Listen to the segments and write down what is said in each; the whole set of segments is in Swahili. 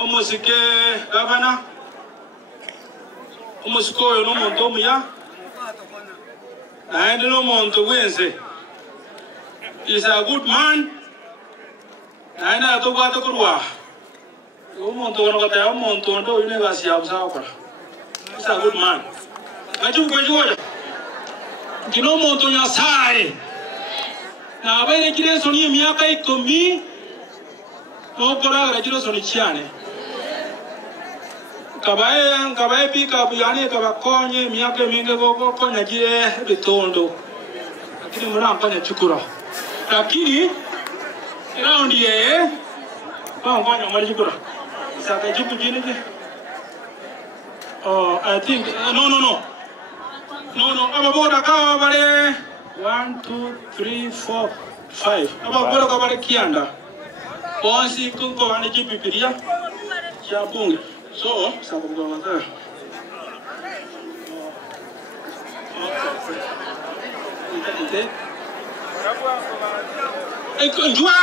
Omusike gavana omusiko oyo n'omuntu omuya naye ndi n'omuntu gwense is a good man naye naye tokwate kurwa omuntu ono kataya omuntu ondo oyo negasi yabusa okora is a good man nakikukwekiwoja nti n'omuntu nyasaye nabaire kira ensoni emyaka 10 n'okolagala kiro ensoni kyane kabaye pika yani kabakonye emyaka emingi gokonya gire bitondo lakini murampanya chukura lakini raundi yeye pangonya mali chukura saka jibu jini je I think no ababoda kawa bale 1 2 3 4 5 ababoda kawa bale kianda bonsi kunko bane jipipiria cha bunge so saka buganga Jua.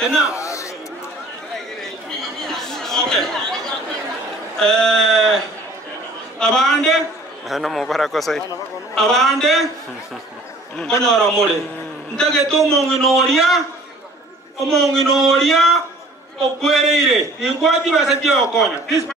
Ena. Okay. Abande. No mo para cosa ahí. Abande. Konyora mole. Ndage to monginoria okwereire. Ingwaji basajja okonya.